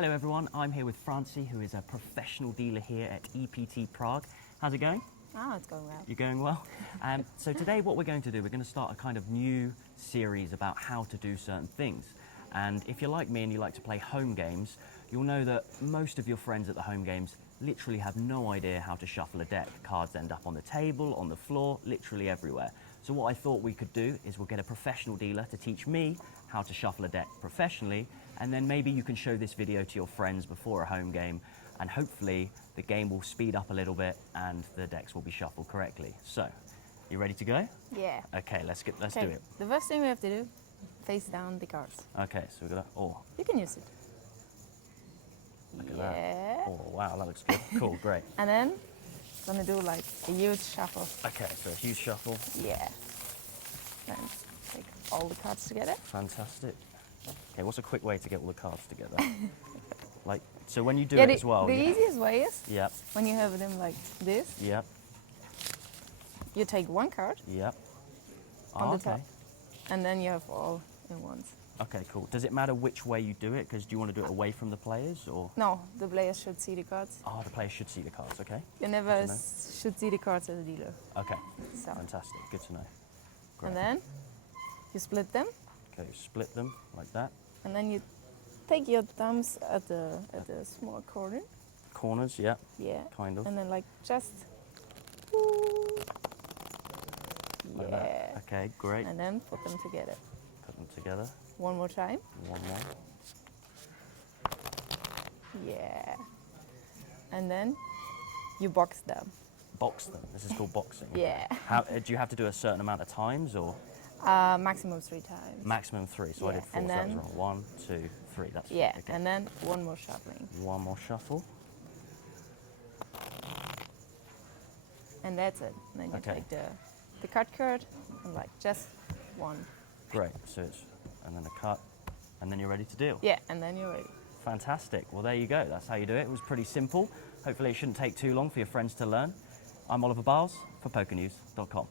Hello everyone, I'm here with Francie, who is a professional dealer here at EPT Prague. How's it going? Oh, it's going well. You're going well? So today what we're going to do, we're going to start a kind of new series about how to do certain things. And if you're like me and you like to play home games, you'll know that most of your friends at the home games literally have no idea how to shuffle a deck. Cards end up on the table, on the floor, literally everywhere. So what I thought we could do is we'll get a professional dealer to teach me how to shuffle a deck professionally, and then maybe you can show this video to your friends before a home game, and hopefully the game will speed up a little bit and the decks will be shuffled correctly. So, you ready to go? Yeah. Okay, let's do it. The first thing we have to do, face down the cards. Okay, so we're gonna, You can use it. Look at that. Oh, wow, that looks good. Cool, great. And then, gonna do like a huge shuffle. Okay, so a huge shuffle. Yeah. Then take all the cards together. Fantastic. Okay, what's a quick way to get all the cards together? So when you do it as well. The easiest way is Yep. when you have them like this. Yep. You take one card Yep. on the top, and then you have all in once. Okay, cool. Does it matter which way you do it? Because do you want to do it away from the players or? No, the players should see the cards. Oh, the players should see the cards. Okay. You never should see the cards as a dealer. Okay. So. Fantastic. Good to know. Great. And then you split them. Okay, you split them like that. And then you take your thumbs at the small corner. Corners, yeah. Yeah. Kind of. And then like just. Like Yeah. that. Okay, great. And then put them together. Put them together. One more time. One more. Yeah. And then you box them. Box them. This is called boxing. Yeah. How, do you have to do a certain amount of times or? Maximum 3 times. Maximum 3. So I did 4. And so that then, was wrong. 1, 2, 3. That's yeah. okay. And then one more shuffling. One more shuffle. And that's it. And then you Okay. take the card and like just one. Great. So it's and then a cut, and then you're ready to deal. Yeah. And then you're ready. Fantastic. Well, there you go. That's how you do it. It was pretty simple. Hopefully it shouldn't take too long for your friends to learn. I'm Oliver Biles for PokerNews.com.